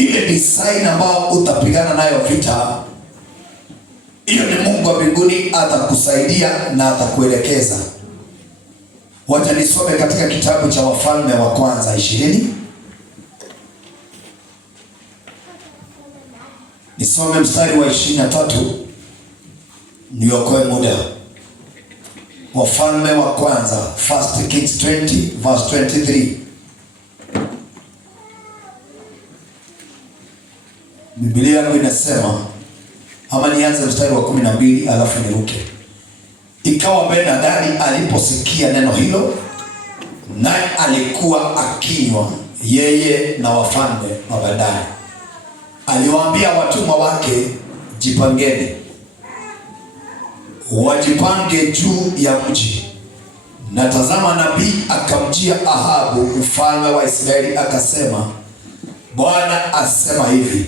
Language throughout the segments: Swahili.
ile design ambao utapigana nayo vita, hiyo ni Mungu wa mbinguni atakusaidia na atakuelekeza. Wacha nisome katika kitabu cha Wafalme wa Kwanza 20. Nisome mstari wa 23 niokoe muda. Wafalme wa Kwanza, 1 Kings 20 verse 23. Biblia yangu inasema, ama nianze mstari wa 12 alafu niruke. Ikawa Ben-Hadadi aliposikia neno hilo, naye alikuwa akinywa, yeye na wafalme wa baadaye, aliwaambia watumwa wake, jipangeni. Wajipange juu ya mji. Na tazama, nabii akamjia Ahabu mfalme wa Israeli akasema, Bwana asema hivi,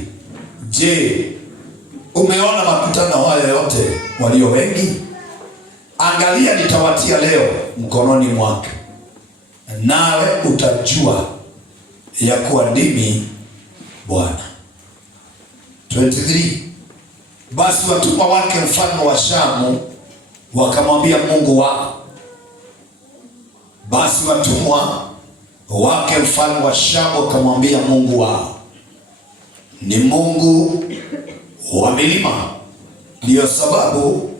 je, umeona makutano hayo yote walio wengi? Angalia, nitawatia leo mkononi mwake, nawe utajua ya kuwa ndimi Bwana. 23. Basi watumwa wake mfalme wa Shamu wakamwambia Mungu wao. Basi watumwa wake mfalme wa Shamu wakamwambia Mungu wao, ni Mungu wa milima ndiyo sababu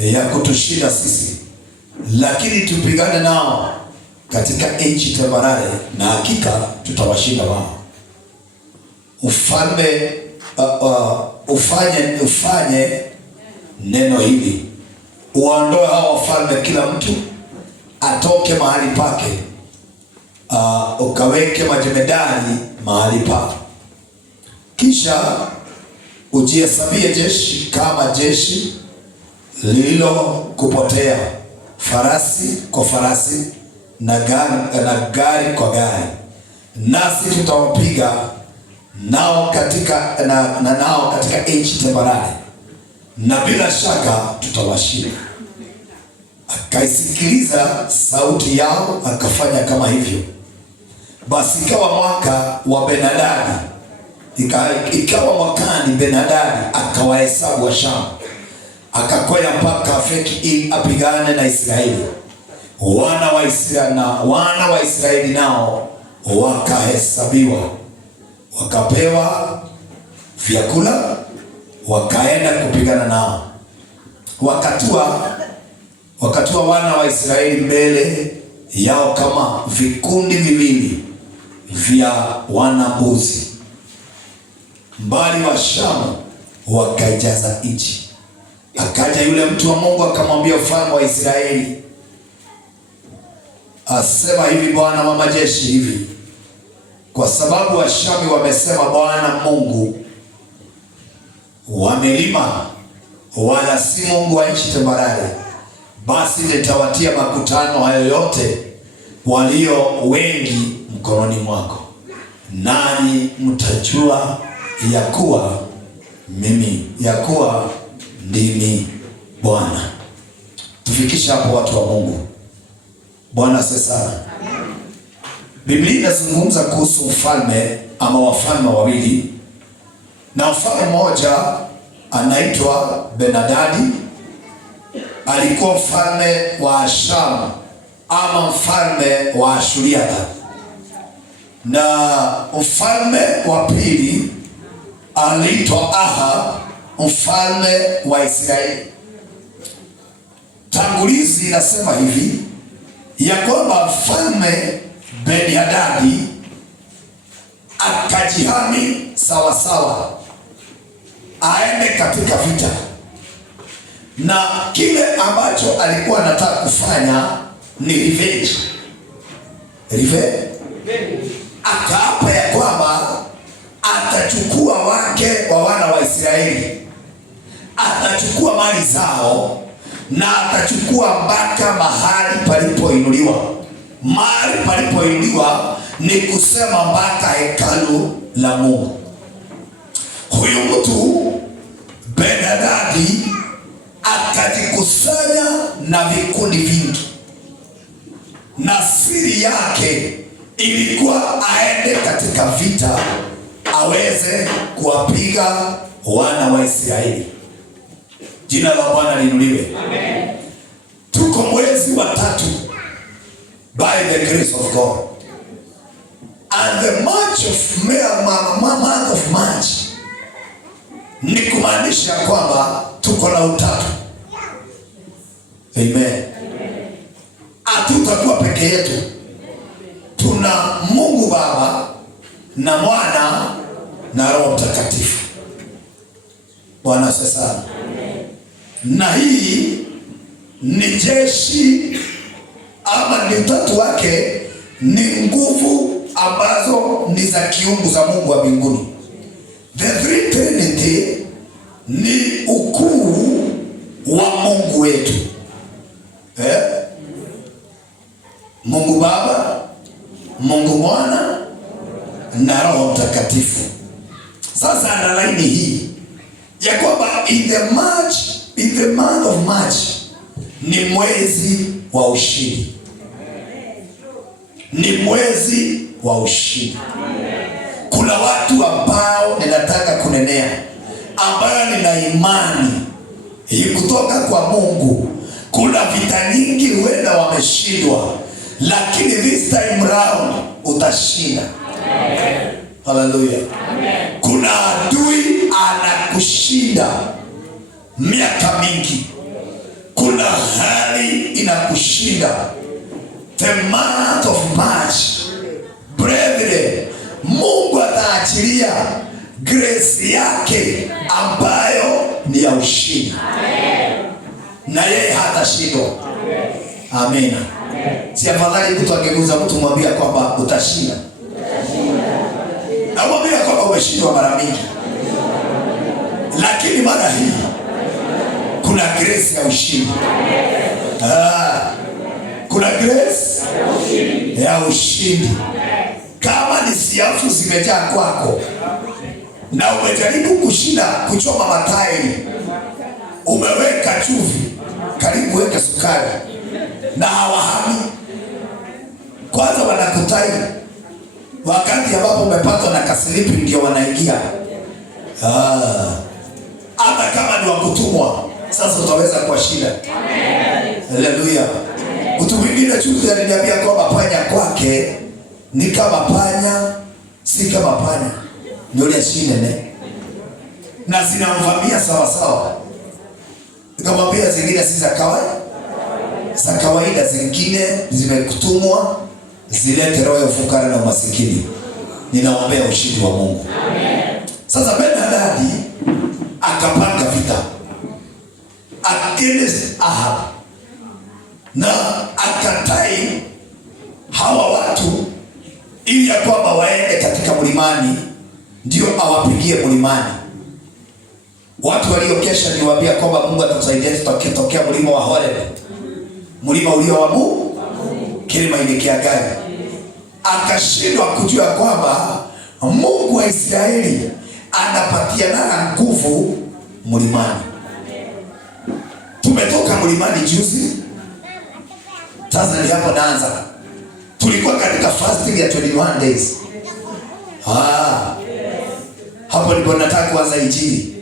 ya kutushinda sisi, lakini tupigane nao katika nchi tambarare, na hakika tutawashinda wao. Ufanye neno hili, uondoe hao wafalme, kila mtu atoke mahali pake, ukaweke majemedari mahali pake, kisha ujihesabie jeshi kama jeshi lililo kupotea, farasi kwa farasi na gari kwa gari, nasi tutawapiga nao katika nao katika nchi tambarare, na bila shaka tutawashinda. Akaisikiliza sauti yao, akafanya kama hivyo. Basi ikawa mwaka wa Ben-Hadadi, ikawa mwakani Ben-Hadadi akawahesabu wa Shamu, akakwea mpaka Afeki ili apigane na Israeli. Wana wa Israeli nao wakahesabiwa, wakapewa vyakula, wakaenda kupigana nao. Wakatua wana wa Israeli mbele yao kama vikundi viwili vya wanambuzi, mbali wa Shamu wakaijaza nchi. Akaja yule mtu wa Mungu akamwambia mfalme wa Israeli, asema hivi Bwana wa majeshi hivi, kwa sababu Washami wamesema Bwana Mungu wa milima wala si Mungu wa nchi tambarare, basi nitawatia makutano hayo yote walio wengi mkononi mwako, nani mtajua ya kuwa ndimi Bwana. Tufikisha hapo watu wa Mungu. Bwana sasa. Biblia inazungumza kuhusu mfalme ama wafalme wawili, na mfalme mmoja anaitwa Ben-Hadadi, alikuwa mfalme wa Shamu ama mfalme wa Ashuriata, na mfalme wa pili aliitwa Ahab, mfalme wa Israeli. Tangulizi inasema hivi ya kwamba mfalme Ben-Hadadi akajihami sawasawa aende katika vita, na kile ambacho alikuwa anataka kufanya ni revenge. Akaapa ya kwamba atachukua wake wa wana wa Israeli, atachukua mali zao, na atachukua mpaka mahali palipoinuliwa. Mahali palipoinuliwa ni kusema mpaka hekalu la Mungu. Huyu mtu Ben-Hadadi akajikusanya na vikundi vingi, na siri yake ilikuwa aende katika vita, aweze kuwapiga wana wa Israeli. Jina la Bwana liinuliwe. Amen. Tuko mwezi wa 3 by the grace of God. And the month of March ni kumaanisha kwamba tuko na utatu. Amen. Hatutakuwa peke yetu. Tuna Mungu Baba na Mwana na Roho Mtakatifu. Bwana sasa. Na hii ni jeshi ama ni utatu wake, ni nguvu ambazo ni za kiungu za Mungu wa mbinguni. The three Trinity ni ukuu wa Mungu wetu. Mungu Baba, Mungu Mwana na Roho Mtakatifu. Sasa ana laini hii ya kwamba in the month of March ni mwezi wa ushindi. Ni mwezi wa ushindi. Kuna watu ambao ninataka kunenea, ambao nina imani kutoka kwa Mungu. Kuna vita nyingi huenda wameshindwa, lakini this time round utashinda. Hallelujah. Kuna adui anakushinda miaka mingi. Kuna hali inakushinda. The month of March, brethren, Mungu ataachilia grace yake ambayo ni ya ushindi. Na yeye hatashindwa. Amina. Si afadhali mtu angeguza mtu mwambia kwamba utashinda. Na mwambia kwamba umeshindwa mara mingi. Lakini mara hii kuna grace ya ushindi. Kuna grace ya ushindi. Kama ni siafu zimejaa kwako na umejaribu kushinda kuchoma matairi, umeweka chumvi, karibu weke sukari, na hawahami, kwanza wanakutai wakati ambapo umepatwa na kasilipi ndio wanaingia. Hata kama ni wakutumwa, sasa utaweza kuwashinda. Haleluya. Mtu mwingine chuzi aliniambia kwamba panya kwake ni kama panya, si kama panya. Ndio ile shine na zinamvamia sawa sawa. Nikamwambia zingine si za kawaida. Za kawaida zingine zimekutumwa zilete roho ya ufukara na umasikini. Ninaombea ushindi wa Mungu. Amen. Sasa Ben-Hadadi akapanga vita against Ahab na akatai hawa watu ili ya kwamba waende katika mlimani, ndio awapigie mlimani. Watu waliokesha niwaambia kwamba Mungu atatusaidia tutokea mlima wa Horeb, mlima ulio wa Mungu, kilima ile kiagani. Akashindwa kujua kwamba Mungu wa Israeli anapatiana nguvu mlimani. Tumetoka mlimani juzi. Sasa ni hapo naanza. Tulikuwa katika fasting ya 21 days. Hapo ndipo nataka kuanza injili.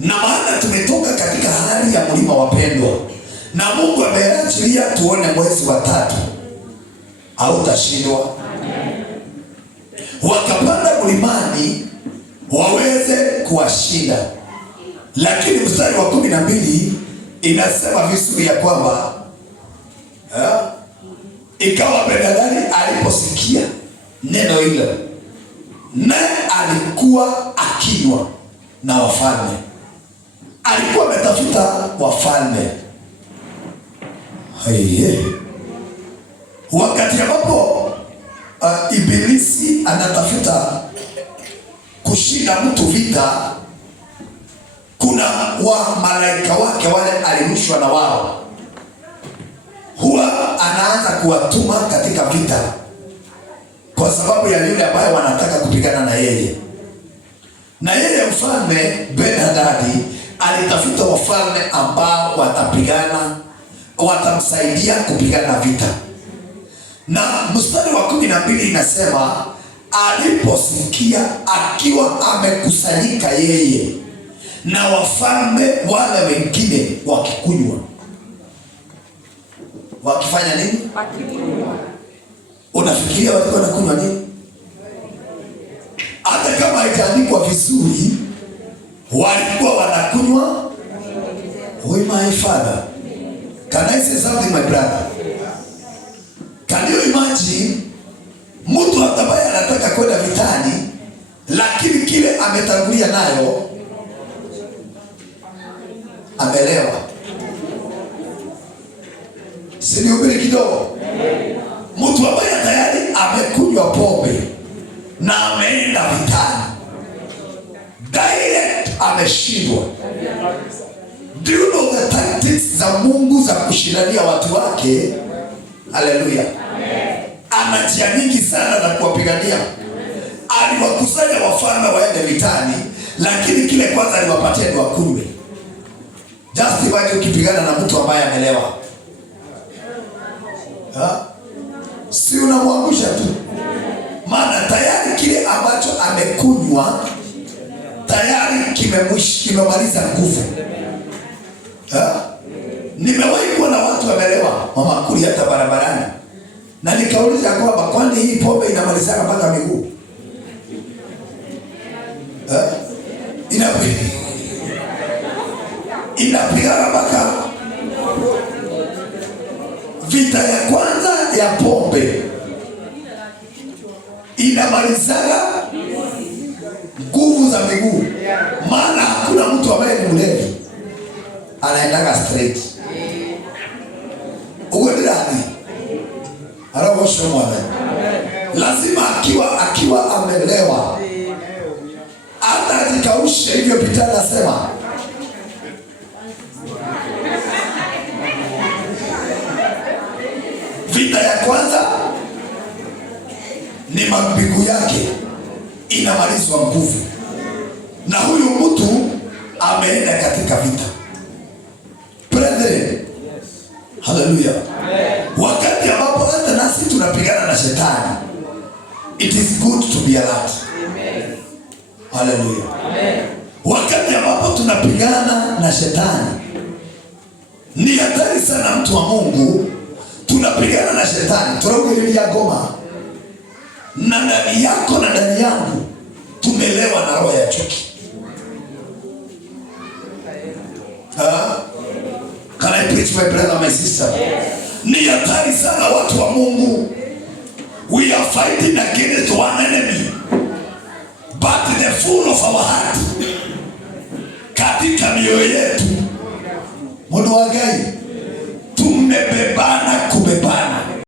Na maana tumetoka katika hali ya mlima wapendwa. Na Mungu ameachilia tuone mwezi wa 3. Hautashindwa. Wakapanda mlimani waweze kuwashinda. Lakini mstari wa 12 inasema vizuri ya kwamba ikawa Ben-Hadadi aliposikia neno hilo, na alikuwa akinywa na wafalme. Alikuwa ametafuta wafalme. Wakati ambapo Ibilisi anatafuta kushinda mtu vita, kuna wa malaika wake wale alirushwa na wao, huwa anaanza kuwatuma katika vita kwa sababu ya yule ambaye wanataka kupigana na yeye. Na yeye mfalme Ben-Hadadi alitafuta wafalme ambao watapigana, watamsaidia kupigana vita. Na mstari wa 12 inasema aliposikia akiwa amekusanyika yeye na wafalme wale wengine wakikunywa. Wakifanya nini? Wakikunywa. Unafikiria walikuwa wanakunywa nini? Hata kama haitaandikwa vizuri, walikuwa wanakunywa. We my father, can I say something my brother? Can you imagine mtu ambaye anataka kwenda vitani, lakini kile ametangulia nayo amelewa? Sinihubiri kidogo? Mtu ambaye tayari amekunywa pombe na ameenda vitani, direct ameshindwa. Do you know the tactics za Mungu za kushindania watu wake? Haleluya. Ana njia nyingi sana za kuwapigania. Aliwakusanya wafalme waende vitani, lakini kile kwanza aliwapatia ni wakunywe. Just imagine ukipigana na mtu ambaye amelewa. Si unamwangusha tu. Maana tayari kile ambacho amekunywa tayari kimemaliza nguvu. Nimewahi kuwa na watu wamelewa mama kuli hata barabarani, na nikauliza kwamba kwani hii pombe inamaliza mpaka miguu? Inapigana mpaka. Vita ya kwanza ya pombe inamalizaga nguvu za miguu, maana hakuna mtu ambaye ni mlevi anaendaga straight. Ugondirani arabosho mwana lazima akiwa amelewa, hata ajikaushe hivyo. Pitana nasema vita ya kwanza ni mapigo yake inamalizwa nguvu, na huyu mtu ameenda katika vita. Brethren, haleluya. Wakati ambapo hata nasi tunapigana na shetani, it is good to be alert. Haleluya. Wakati ambapo tunapigana na shetani, ni hatari sana mtu wa Mungu. Tunapigana na shetani, tunaongelea goma, na ndani yako na ndani yangu tumelewa na roho ya chuki. Can I preach my brother, my sister? Ni hatari sana watu wa Mungu. We are fighting against one enemy, but the full of our heart, katika mioyo yetu, Mungu wa Gai, tumebebana kubebana.